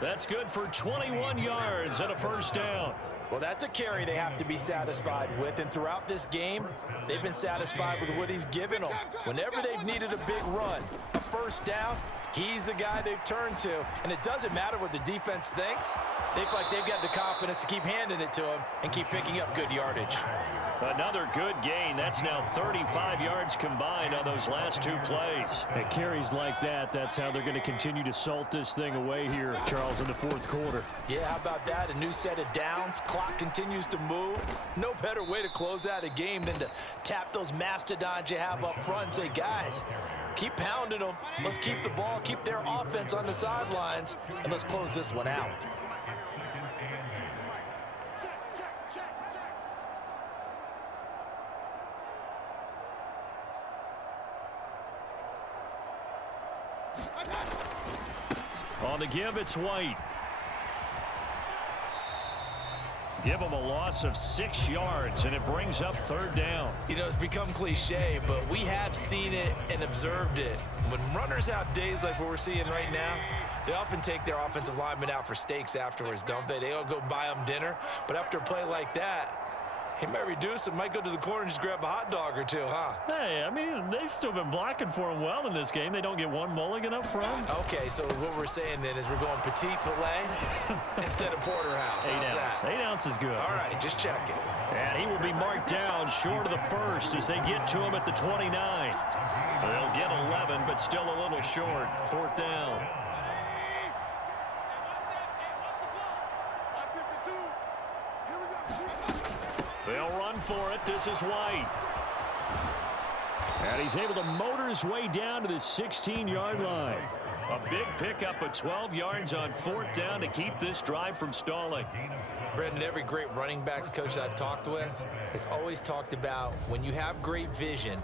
That's good for 21 yards and a first down. Well, that's a carry they have to be satisfied with, and throughout this game, they've been satisfied with what he's given them. Whenever they've needed a big run, a first down, he's the guy they've turned to. And it doesn't matter what the defense thinks. They feel like they've got the confidence to keep handing it to him and keep picking up good yardage. Another good gain. That's now 35 yards combined on those last 2 plays. At carries like that, that's how they're going to continue to salt this thing away here, Charles, in the 4th quarter. Yeah, how about that? A new set of downs. Clock continues to move. No better way to close out a game than to tap those mastodons you have up front and say, guys, keep pounding them. Let's keep the ball, keep their offense on the sidelines, and let's close this one out. On the give, it's White. Give him a loss of 6 yards, and it brings up 3rd down. You know, it's become cliche, but we have seen it and observed it. When runners have days like what we're seeing right now, they often take their offensive linemen out for steaks afterwards, don't they? They all go buy them dinner, but after a play like that, he might reduce it, might go to the corner and just grab a hot dog or two, huh? Hey, I mean, they've still been blocking for him well in this game. They don't get one mulligan up front. Okay, so what we're saying then is we're going petite filet instead of porterhouse. 8 ounce. 8 ounce is good. All right, just checking. And he will be marked down short of the 1st as they get to him at the 29. They'll get 11, but still a little short. 4th down. They'll run for it. This is White. And he's able to motor his way down to the 16-yard line. A big pickup of 12 yards on 4th down to keep this drive from stalling. Brendan, every great running backs coach I've talked with has always talked about when you have great vision,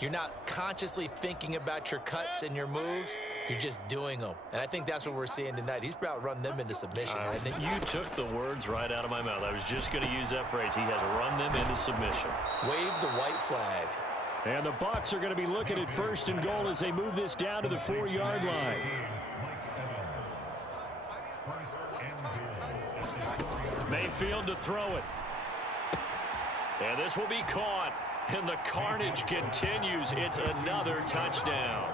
you're not consciously thinking about your cuts and your moves. You're just doing them. And I think that's what we're seeing tonight. He's about to run them into submission. You took the words right out of my mouth. I was just going to use that phrase. He has run them into submission. Wave the white flag. And the Bucs are going to be looking at 1st and goal as they move this down to the 4-yard line. Mayfield to throw it. And this will be caught. And the carnage continues. It's another touchdown.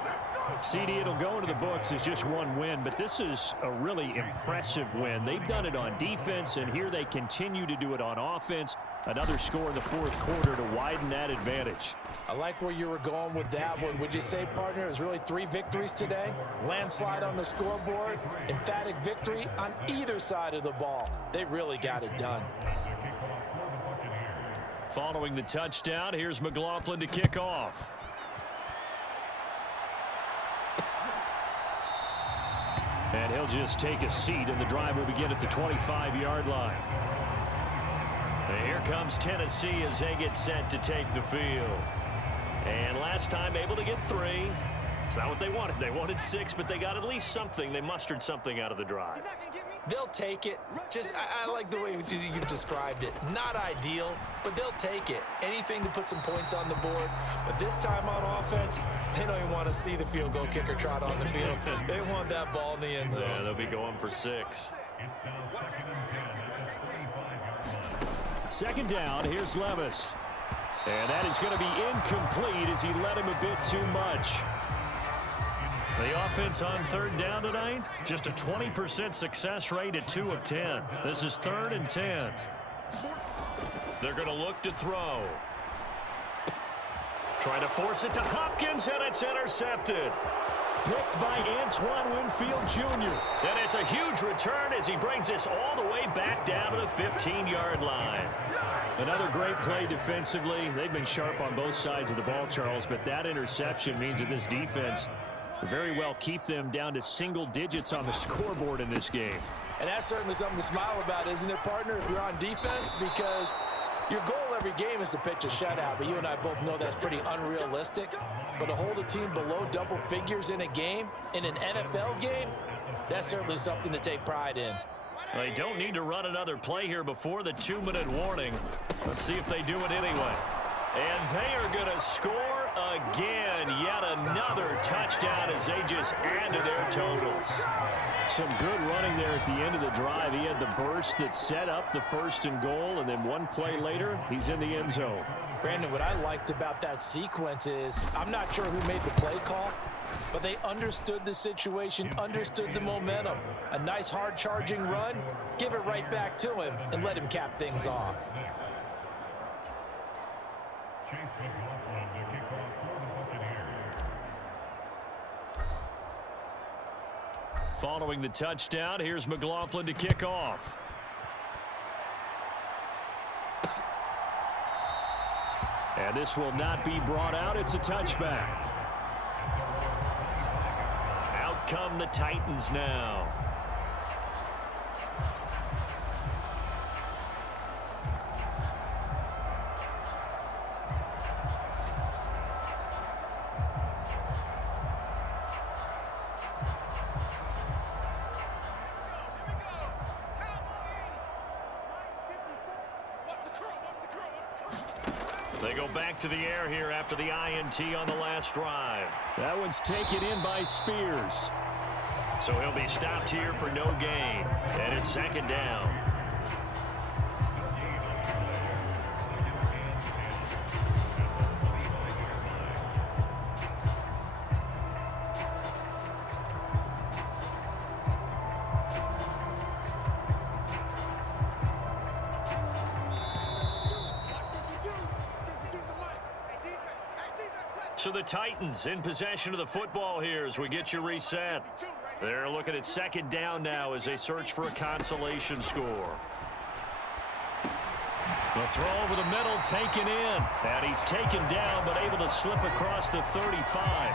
CD, it'll go into the books as just one win, but this is a really impressive win. They've done it on defense, and here they continue to do it on offense. Another score in the 4th quarter to widen that advantage. I like where you were going with that one. Would you say, partner, it was really 3 victories today? Landslide on the scoreboard, emphatic victory on either side of the ball. They really got it done. Following the touchdown, here's McLaughlin to kick off. And he'll just take a seat, and the drive will begin at the 25-yard line. And here comes Tennessee as they get set to take the field. And last time able to get 3. It's not what they wanted. They wanted 6, but they got at least something. They mustered something out of the drive. They'll take it. Just, I like the way you've described it. Not ideal, but they'll take it. Anything to put some points on the board. But this time on offense, they don't even want to see the field goal kicker trot on the field. They want that ball in the end zone. Yeah, they'll be going for 6. 2nd down, here's Levis. And that is going to be incomplete as he led him a bit too much. The offense on 3rd down tonight, just a 20% success rate at 2 of 10. This is 3rd and 10. They're going to look to throw. Trying to force it to Hopkins, and it's intercepted. Picked by Antoine Winfield Jr. And it's a huge return as he brings us all the way back down to the 15-yard line. Another great play defensively. They've been sharp on both sides of the ball, Charles, but that interception means that this defense will very well keep them down to single digits on the scoreboard in this game. And that's certainly something to smile about, isn't it, partner, if you're on defense? Because your goal every game is to pitch a shutout, but you and I both know that's pretty unrealistic. But to hold a team below double figures in a game, in an NFL game, that's certainly something to take pride in. They don't need to run another play here before the 2-minute warning. Let's see if they do it anyway. And they are going to score again. Yet another touchdown as they just add to their totals. Some good running there at the end of the drive. He had the burst that set up the 1st and goal, and then one play later, he's in the end zone. Brandon, what I liked about that sequence is I'm not sure who made the play call, but they understood the situation, understood the momentum. A nice hard-charging run, give it right back to him, and let him cap things off. Following the touchdown, here's McLaughlin to kick off. And this will not be brought out. It's a touchback. Out come the Titans now. They go back to the air here after the INT on the last drive. That one's taken in by Spears. So he'll be stopped here for no gain. And it's 2nd down. So the Titans in possession of the football here as we get you reset. They're looking at 2nd down now as they search for a consolation score. The throw over the middle taken in. And he's taken down but able to slip across the 35.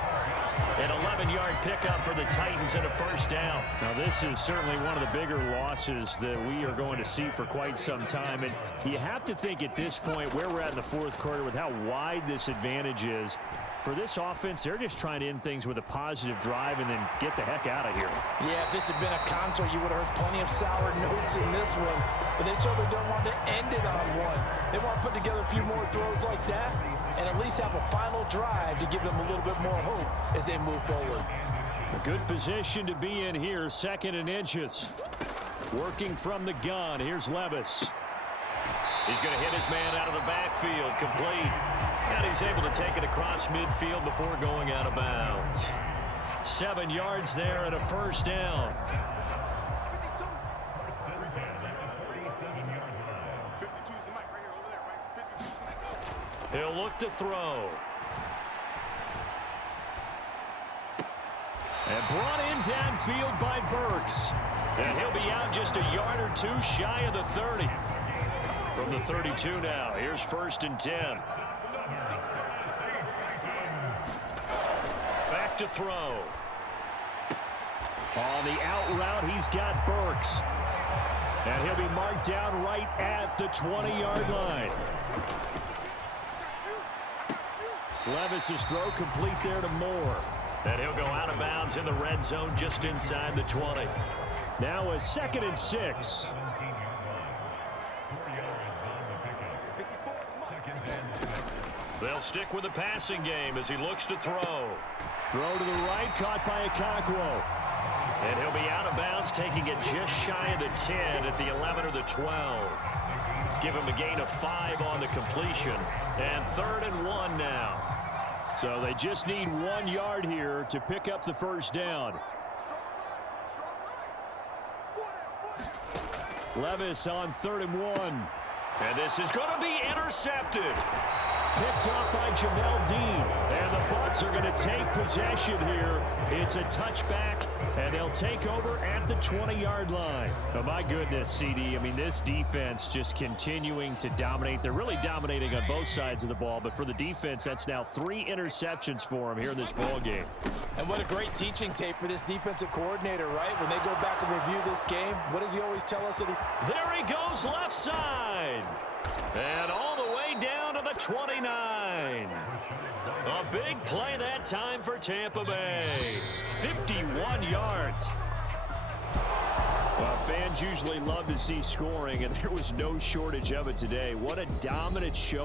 An 11-yard pickup for the Titans and a 1st down. Now this is certainly one of the bigger losses that we are going to see for quite some time. And you have to think at this point where we're at in the 4th quarter with how wide this advantage is. For this offense, they're just trying to end things with a positive drive and then get the heck out of here. Yeah, if this had been a concert, you would have heard plenty of sour notes in this one. But they certainly don't want to end it on one. They want to put together a few more throws like that and at least have a final drive to give them a little bit more hope as they move forward. A good position to be in here, 2nd and inches. Working from the gun, here's Levis. He's going to hit his man out of the backfield, complete. And he's able to take it across midfield before going out of bounds. 7 yards there and a 1st down. He'll look to throw. And brought in downfield by Burks. And he'll be out just a yard or two shy of the 30. From the 32 now, here's 1st and 10. Back to throw. On the out route, he's got Burks. And he'll be marked down right at the 20-yard line. Levis's throw complete there to Moore. And he'll go out of bounds in the red zone just inside the 20. Now a 2nd and 6. They'll stick with the passing game as he looks to throw. Throw to the right, caught by Okonkwo. And he'll be out of bounds, taking it just shy of the 10 at the 11 or the 12. Give him a gain of 5 on the completion. And 3rd and 1 now. So they just need 1 yard here to pick up the 1st down. Levis on 3rd and 1. And this is going to be intercepted. Picked off by Jamel Dean. And the Bucs Jets are going to take possession here. It's a touchback, and they'll take over at the 20-yard line. Oh, my goodness, CD. I mean, this defense just continuing to dominate. They're really dominating on both sides of the ball, but for the defense, that's now 3 interceptions for them here in this ball game. And what a great teaching tape for this defensive coordinator, right? When they go back and review this game, what does he always tell us? There he goes left side. And all the way down to the 29. A big play that time for Tampa Bay. 51 yards. Well, fans usually love to see scoring, and there was no shortage of it today. What a dominant show.